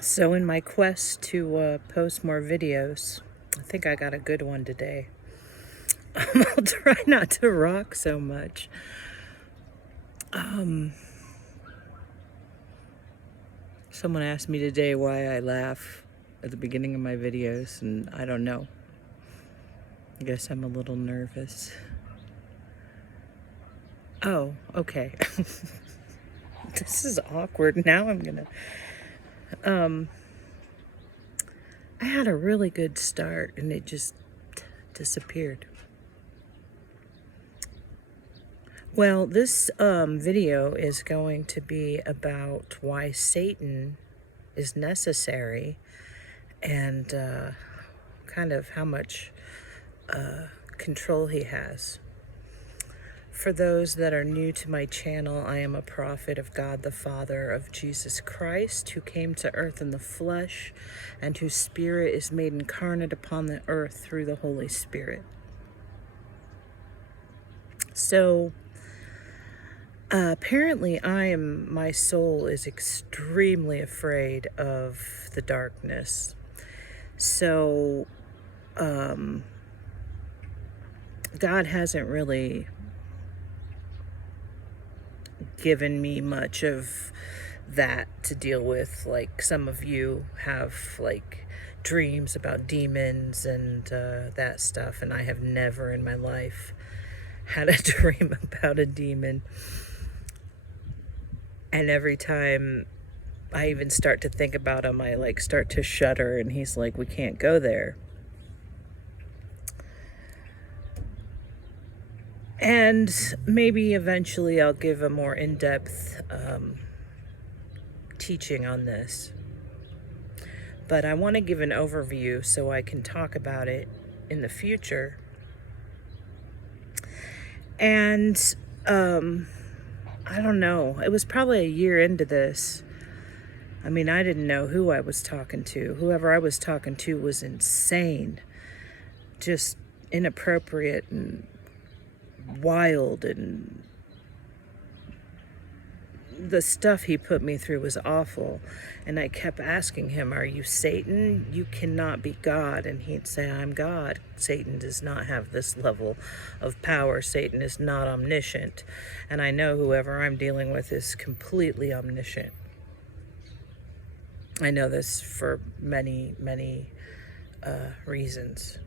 So in my quest to post more videos, I think I got a good one today. I'll try not to rock so much. Someone asked me today why I laugh at the beginning of my videos, and I don't know. I guess I'm a little nervous. Oh, okay. This is awkward. Now I'm gonna... I had a really good start, and it just disappeared. Well, this video is going to be about why Satan is necessary and kind of how much control he has. For those that are new to my channel, I am a prophet of God the Father, of Jesus Christ, who came to earth in the flesh and whose spirit is made incarnate upon the earth through the Holy Spirit. So apparently my soul is extremely afraid of the darkness. So God hasn't really given me much of that to deal with. Like some of you have like dreams about demons and that stuff, and I have never in my life had a dream about a demon. And every time I even start to think about him, I like start to shudder, and he's like, we can't go there. And maybe eventually I'll give a more in-depth teaching on this. But I want to give an overview so I can talk about it in the future. And I don't know. It was probably a year into this. I mean, I didn't know who I was talking to. Whoever I was talking to was insane. Just inappropriate and wild, and the stuff he put me through was awful. And I kept asking him, are you Satan? You cannot be God. And he'd say, I'm God. Satan does not have this level of power. Satan is not omniscient. And I know whoever I'm dealing with is completely omniscient. I know this for many, many reasons.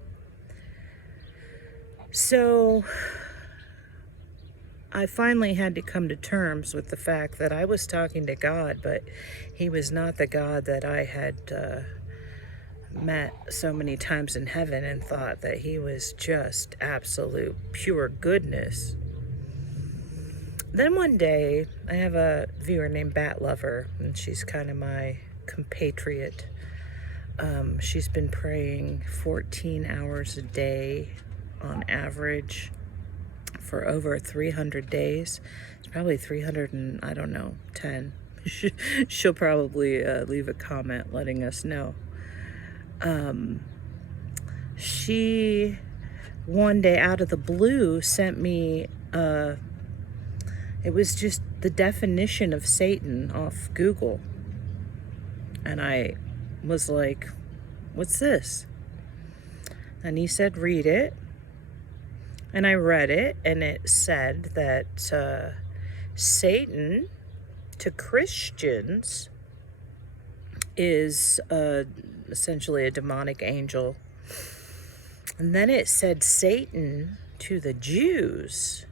So I finally had to come to terms with the fact that I was talking to God, but he was not the God that I had met so many times in heaven and thought that he was just absolute pure goodness. Then one day, I have a viewer named Bat Lover, and she's kind of my compatriot. She's been praying 14 hours a day on average for over 300 days. It's probably 300 and, I don't know, 10. She'll probably leave a comment letting us know. She, one day out of the blue, sent me, it was just the definition of Satan off Google. And I was like, what's this? And he said, read it. And I read it, and it said that Satan, to Christians, is essentially a demonic angel. And then it said Satan, to the Jews,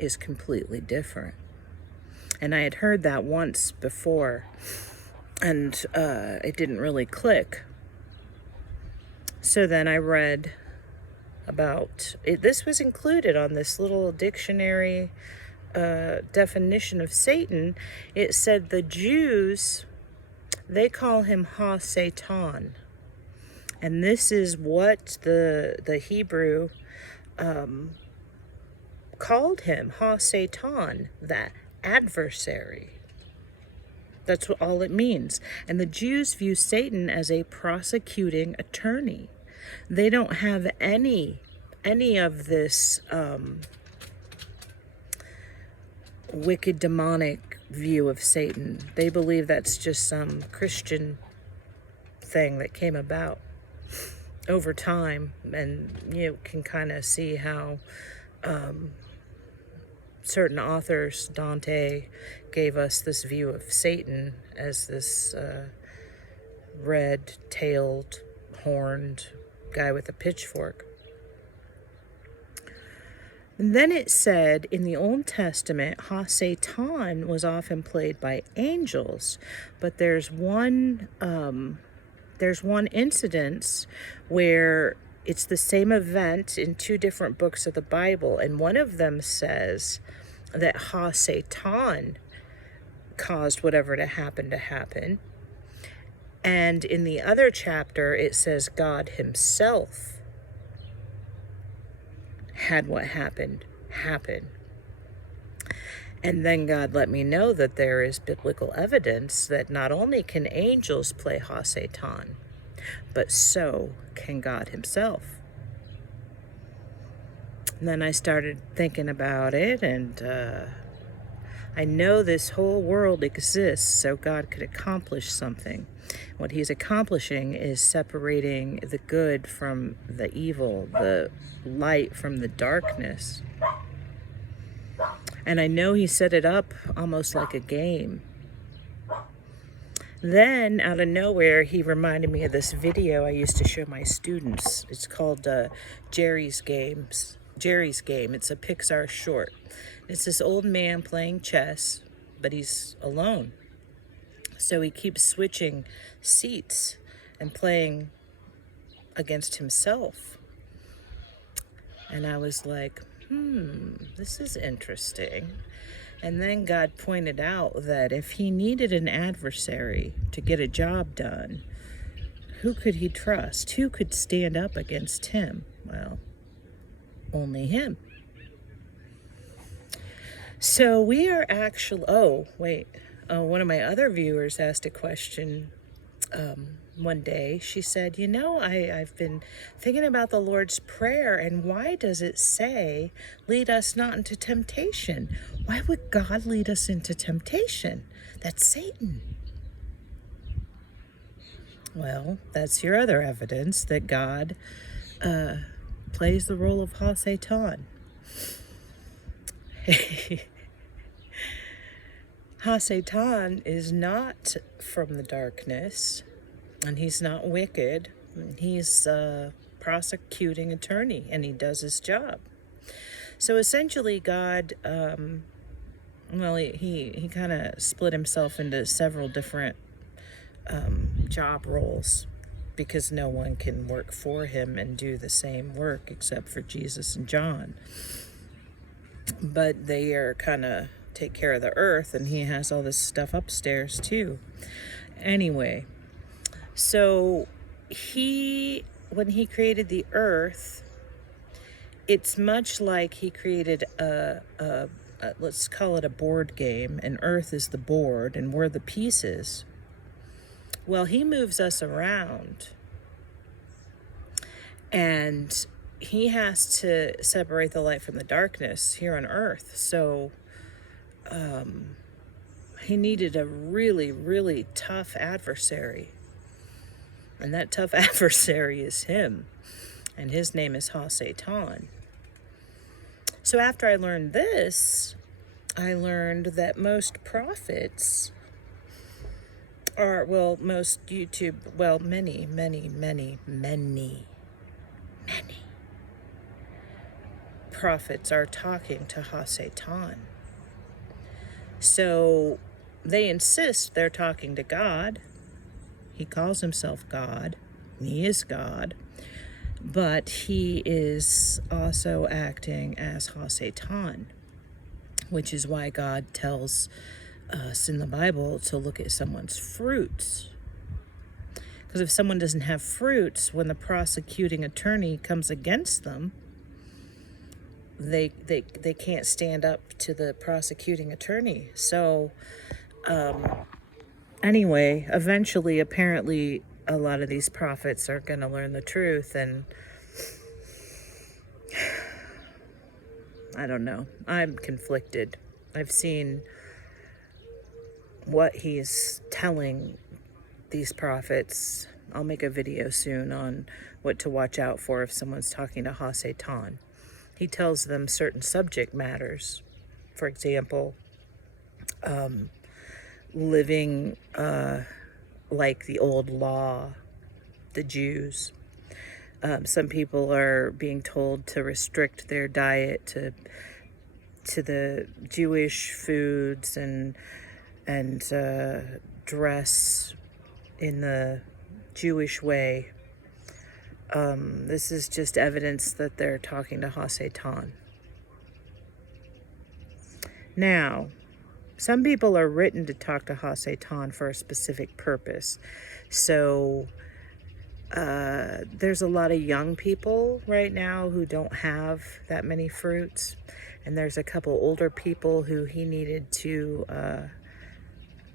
is completely different. And I had heard that once before, and it didn't really click. So then I read about it. This was included on this little dictionary definition of Satan. It said the Jews, they call him Ha-Satan. And this is what the Hebrew called him, Ha-Satan, that adversary. That's what all it means. And the Jews view Satan as a prosecuting attorney. They don't have any of this wicked demonic view of Satan. They believe that's just some Christian thing that came about over time, and you can kind of see how certain authors, Dante, gave us this view of Satan as this red-tailed, horned guy with a pitchfork. And then it said in the Old Testament, Ha-Satan was often played by angels, but there's one incidence where it's the same event in two different books of the Bible, and one of them says that Ha-Satan caused whatever to happen, and in the other chapter it says God himself had what happened happen. And then God let me know that there is biblical evidence that not only can angels play Ha-Satan, but so can God himself. And then I started thinking about it, and I know this whole world exists so God could accomplish something. What he's accomplishing is separating the good from the evil, the light from the darkness. And I know he set it up almost like a game. Then, out of nowhere, he reminded me of this video I used to show my students. It's called Jerry's Game. It's a Pixar short. It's this old man playing chess, but he's alone. So he keeps switching seats and playing against himself. And I was like, this is interesting. And then God pointed out that if he needed an adversary to get a job done, who could he trust? Who could stand up against him? Well, only him. So we are actually, one of my other viewers asked a question one day. She said, I've been thinking about the Lord's Prayer, and why does it say, lead us not into temptation? Why would God lead us into temptation? That's Satan. Well, that's your other evidence that God plays the role of Ha-Satan. Ha-Satan is not from the darkness, and he's not wicked. He's a prosecuting attorney, and he does his job. So essentially, God, he kind of split himself into several different job roles, because no one can work for him and do the same work except for Jesus and John. But they are kind of take care of the earth, and he has all this stuff upstairs too. Anyway, so when he created the earth, it's much like he created a let's call it a board game, and earth is the board and we're the pieces. Well, he moves us around, and he has to separate the light from the darkness here on earth. So he needed a really, really tough adversary. And that tough adversary is him. And his name is Ha-Satan. So after I learned this, I learned that most prophets are, most YouTube, many prophets are talking to Ha-Satan. So they insist they're talking to God. He calls himself God. He is God. But he is also acting as Ha-Satan, which is why God tells us in the Bible to look at someone's fruits. Because if someone doesn't have fruits, when the prosecuting attorney comes against them, they can't stand up to the prosecuting attorney. So anyway, eventually, apparently, a lot of these prophets are going to learn the truth, and I don't know. I'm conflicted. I've seen what he's telling these prophets. I'll make a video soon on what to watch out for if someone's talking to Ha-Satan. He tells them certain subject matters. For example, living like the old law, the Jews. Some people are being told to restrict their diet to the Jewish foods and dress in the Jewish way. This is just evidence that they're talking to Ha-Satan. Now, some people are written to talk to Ha-Satan for a specific purpose. So there's a lot of young people right now who don't have that many fruits. And there's a couple older people who he needed to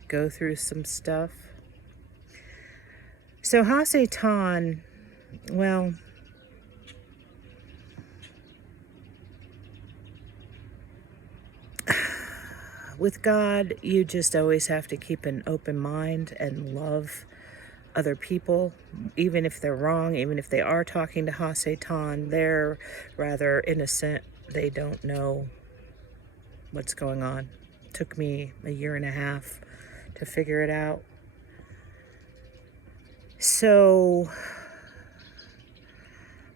go through some stuff. So Ha-Satan, well, with God, you just always have to keep an open mind and love other people, even if they're wrong, even if they are talking to Ha-Satan, they're rather innocent. They don't know what's going on. It took me a year and a half to figure it out. So,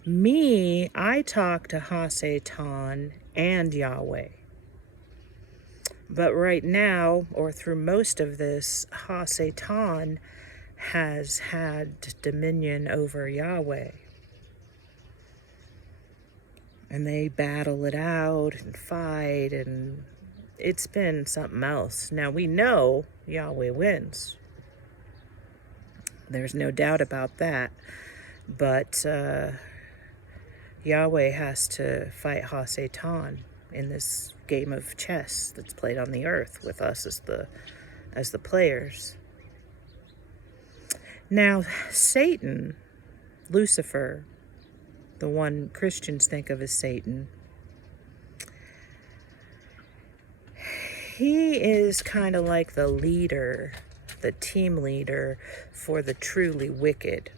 I talk to Ha-Satan and Yahweh. But right now, or through most of this, Ha-Satan has had dominion over Yahweh. And they battle it out and fight, and it's been something else. Now we know Yahweh wins. There's no doubt about that. But Yahweh has to fight Ha-Satan in this game of chess that's played on the earth with us as the players. Now, Satan, Lucifer, the one Christians think of as Satan, he is kind of like the leader, the team leader for the truly wicked.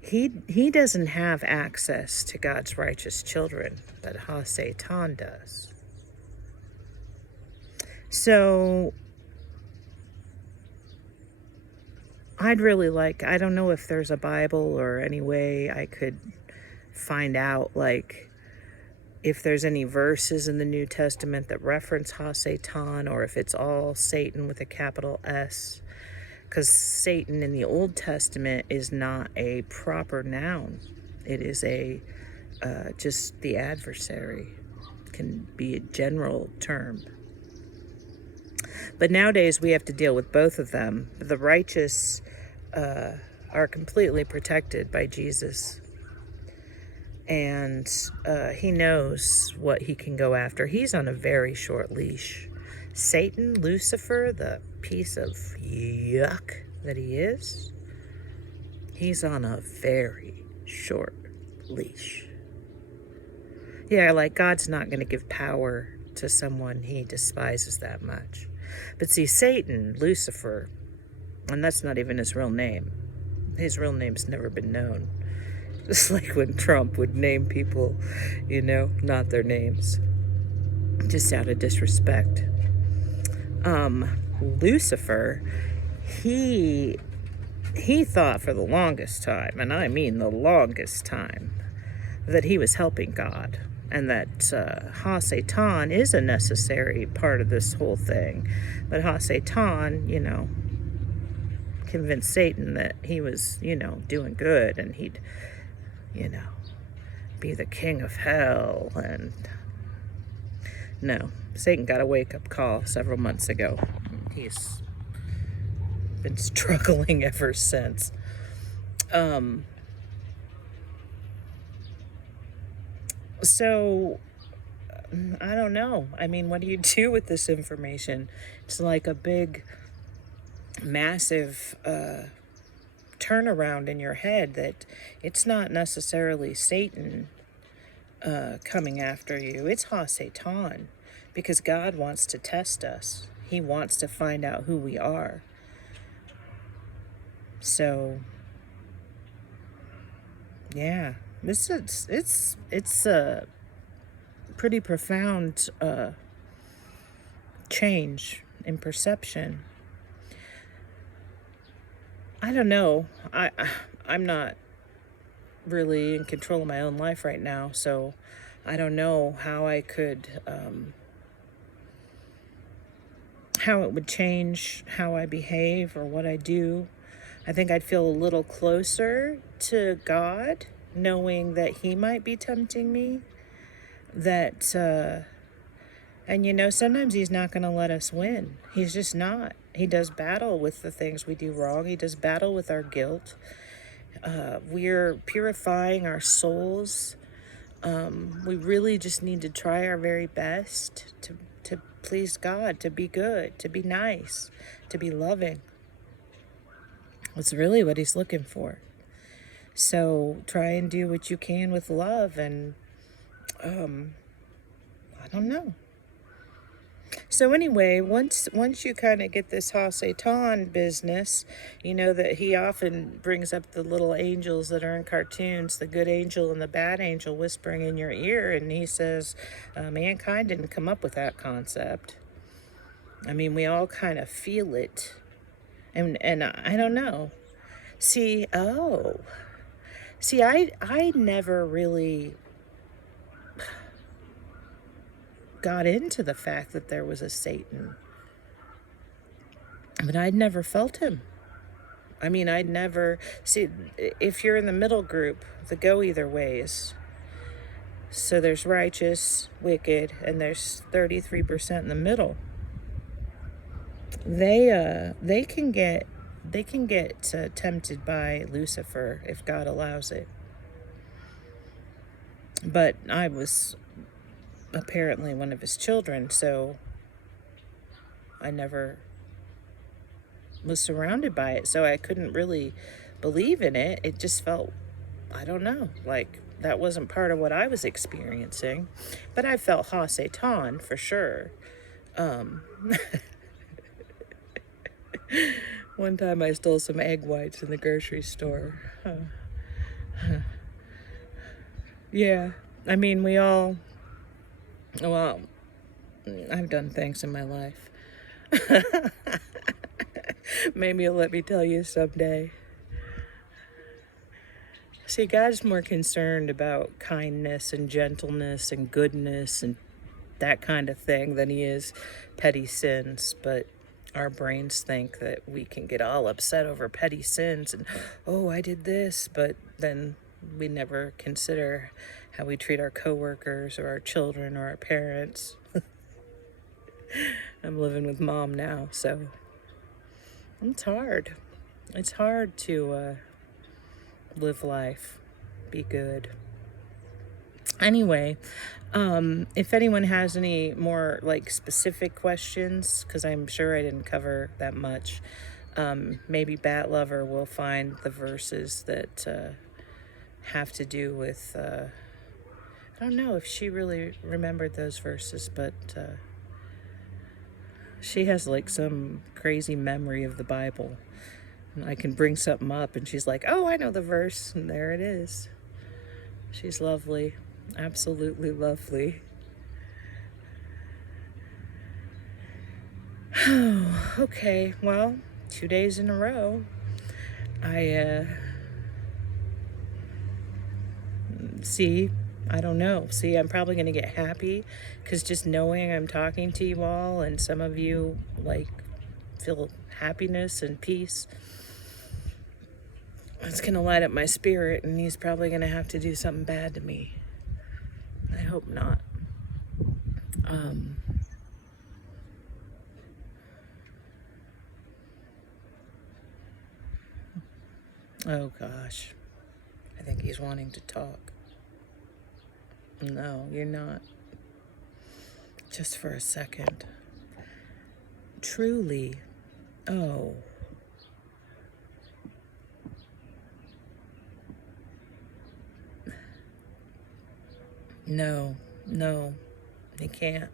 He doesn't have access to God's righteous children, but Ha-Satan does. So I'd really like, I don't know if there's a Bible or any way I could find out, like, if there's any verses in the New Testament that reference Ha-Satan, or if it's all Satan with a capital S. Because Satan in the Old Testament is not a proper noun. It is just the adversary. It can be a general term. But nowadays we have to deal with both of them. The righteous are completely protected by Jesus. And he knows what he can go after. He's on a very short leash. Satan, Lucifer, the piece of yuck that he is, he's on a very short leash. Yeah, like God's not going to give power to someone he despises that much. But see, Satan, Lucifer, and that's not even his real name. His real name's never been known. Just like when Trump would name people, not their names. Just out of disrespect. Lucifer, he thought for the longest time, and I mean the longest time, that he was helping God, and that Ha-Satan is a necessary part of this whole thing. But Ha-Satan, convinced Satan that he was, doing good, and he'd, be the king of hell. And no, Satan got a wake-up call several months ago. He's been struggling ever since. So, I don't know. I mean, what do you do with this information? It's like a big, massive turnaround in your head that it's not necessarily Satan coming after you. It's Ha-Satan, because God wants to test us. He wants to find out who we are. So, yeah, it's a pretty profound change in perception. I don't know. I'm not really in control of my own life right now, so I don't know how I could how it would change how I behave or what I do. I think I'd feel a little closer to God, knowing that He might be tempting me. That, and sometimes He's not going to let us win. He's just not. He does battle with the things we do wrong. He does battle with our guilt. We're purifying our souls. We really just need to try our very best to please God, to be good, to be nice, to be loving. That's really what He's looking for. So try and do what you can with love, and I don't know. So anyway, once you kind of get this Ha-Satan business, you know that he often brings up the little angels that are in cartoons, the good angel and the bad angel whispering in your ear, and he says, mankind didn't come up with that concept. I mean, we all kind of feel it, and I don't know. I never really got into the fact that there was a Satan. But I'd never felt him. I mean, I'd never... See, if you're in the middle group, the go either ways. So there's righteous, wicked, and there's 33% in the middle. They can get tempted by Lucifer if God allows it. But I was apparently one of his children, so I never was surrounded by it, so I couldn't really believe in it. It just felt, I don't know, like that wasn't part of what I was experiencing. But I felt Ha-Satan for sure. One time I stole some egg whites in the grocery store. Yeah, I mean, well, I've done things in my life. Maybe you'll let me tell you someday. See, God's more concerned about kindness and gentleness and goodness and that kind of thing than He is petty sins. But our brains think that we can get all upset over petty sins and, oh, I did this, but then we never consider how we treat our coworkers or our children or our parents. I'm living with Mom now, so it's hard. It's hard to live life, be good. Anyway, if anyone has any more like specific questions, because I'm sure I didn't cover that much, maybe Bat Lover will find the verses that have to do with, I don't know if she really remembered those verses, but she has like some crazy memory of the Bible. And I can bring something up and she's like, oh, I know the verse, and there it is. She's lovely. Absolutely lovely. Oh, okay. Well, 2 days in a row, I don't know. See, I'm probably going to get happy because just knowing I'm talking to you all and some of you like feel happiness and peace, it's going to light up my spirit, and He's probably going to have to do something bad to me. I hope not. Oh gosh. I think he's wanting to talk. No, you're not. Just for a second. Truly. Oh. No, he can't.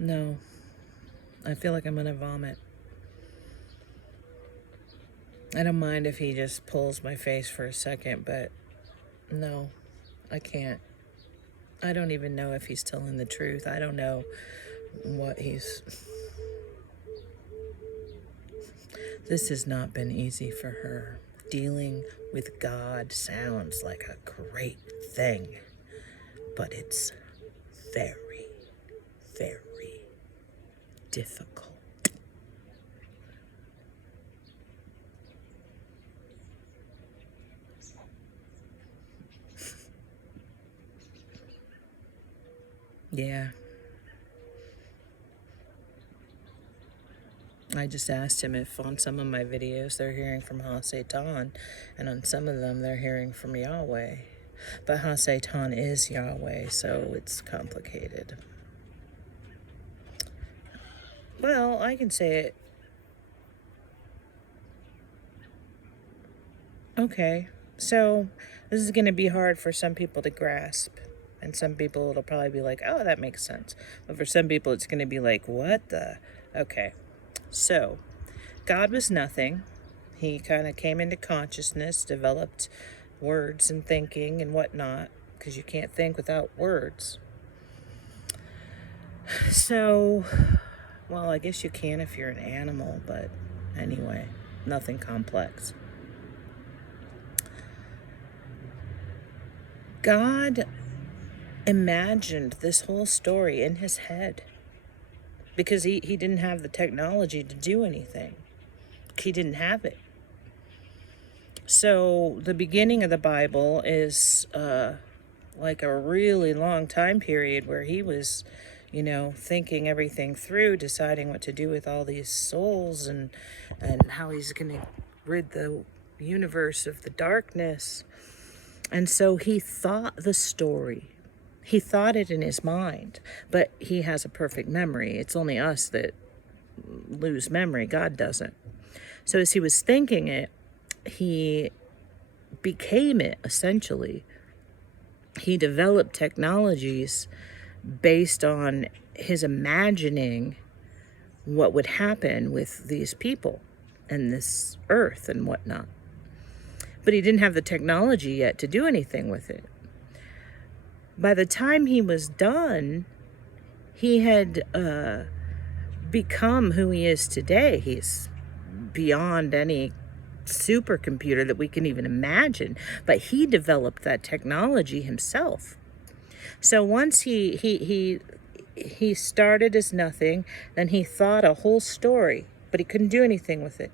No. I feel like I'm gonna vomit. I don't mind if he just pulls my face for a second, but no, I can't. I don't even know if he's telling the truth. I don't know what he's... This has not been easy for her. Dealing with God sounds like a great thing, but it's very, very difficult. Yeah. I just asked him if on some of my videos they're hearing from Ha-Satan, and on some of them they're hearing from Yahweh. But Ha-Satan is Yahweh, so it's complicated. Well, I can say it. Okay, so this is going to be hard for some people to grasp. And some people, it'll probably be like, oh, that makes sense. But for some people, it's going to be like, what the? Okay. So, God was nothing. He kind of came into consciousness, developed words and thinking and whatnot, because you can't think without words. So, well, I guess you can if you're an animal, but anyway, nothing complex. God imagined this whole story in his head because he didn't have the technology to do anything. He didn't have it. So the beginning of the Bible is like a really long time period where he was, thinking everything through, deciding what to do with all these souls and how he's going to rid the universe of the darkness. And so he thought the story. He thought it in his mind, but he has a perfect memory. It's only us that lose memory. God doesn't. So as he was thinking it, he became it, essentially. He developed technologies based on his imagining what would happen with these people and this earth and whatnot. But he didn't have the technology yet to do anything with it. By the time he was done, he had become who he is today. He's beyond any supercomputer that we can even imagine. But he developed that technology himself. So once he started as nothing, then he thought a whole story, but he couldn't do anything with it.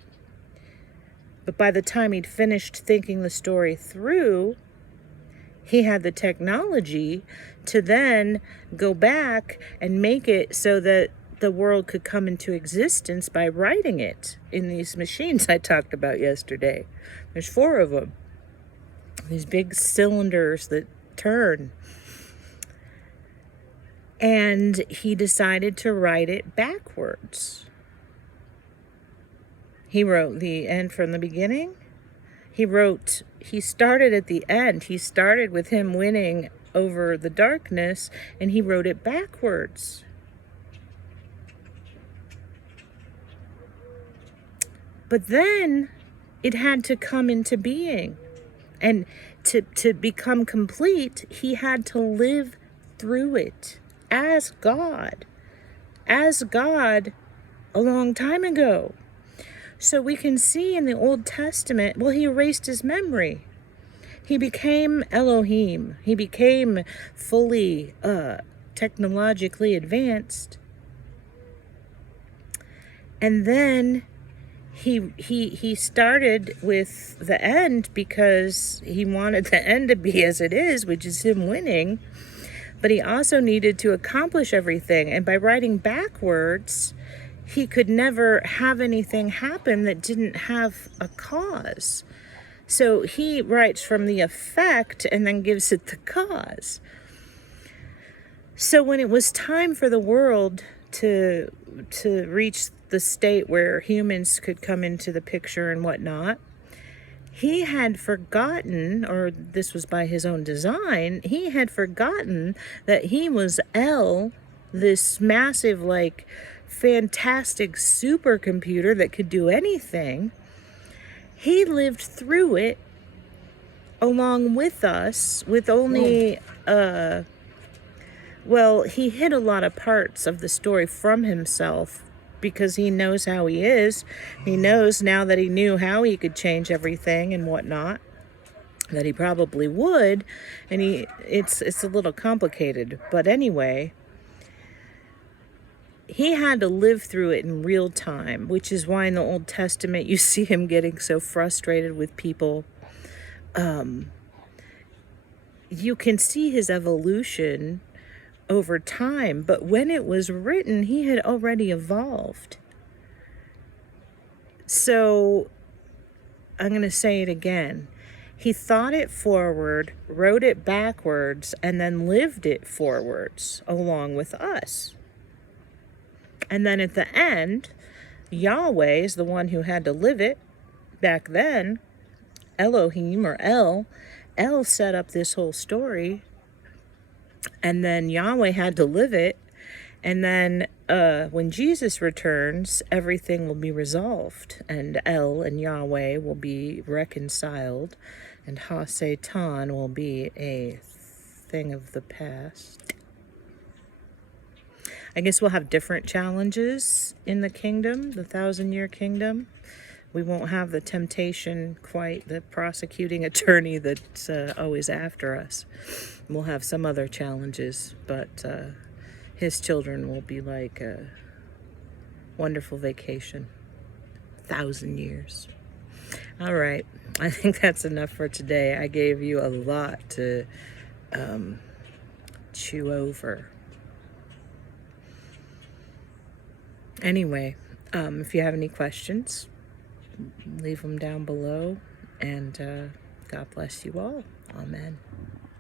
But by the time he'd finished thinking the story through, he had the technology to then go back and make it so that the world could come into existence by writing it in these machines I talked about yesterday. There's 4 of them. These big cylinders that turn. And he decided to write it backwards. He wrote the end from the beginning. He started at the end. He started with him winning over the darkness, and he wrote it backwards. But then it had to come into being. And to become complete, he had to live through it as God a long time ago. So we can see in the Old Testament, well, he erased his memory. He became Elohim. He became fully technologically advanced. And then he started with the end because he wanted the end to be as it is, which is him winning. But he also needed to accomplish everything. And by writing backwards, he could never have anything happen that didn't have a cause. So he writes from the effect and then gives it the cause. So when it was time for the world to reach the state where humans could come into the picture and whatnot, he had forgotten, or this was by his own design, he had forgotten that he was El this massive, like, fantastic supercomputer that could do anything. He lived through it along with us with only, well, he hid a lot of parts of the story from himself because he knows how he is. He knows now that he knew how he could change everything and whatnot, that he probably would, and it's a little complicated. But anyway, he had to live through it in real time, which is why in the Old Testament you see him getting so frustrated with people. You can see his evolution over time, but when it was written, he had already evolved. So I'm going to say it again. He thought it forward, wrote it backwards, and then lived it forwards along with us. And then at the end, Yahweh is the one who had to live it back then. Elohim, or El set up this whole story. And then Yahweh had to live it. And then when Jesus returns, everything will be resolved. And El and Yahweh will be reconciled. And Ha-Satan will be a thing of the past. I guess we'll have different challenges in the kingdom, the 1,000-year kingdom. We won't have the temptation, quite the prosecuting attorney that's always after us. We'll have some other challenges, but his children will be like a wonderful vacation. 1,000 years. All right. I think that's enough for today. I gave you a lot to chew over. Anyway, if you have any questions, leave them down below, and God bless you all. Amen.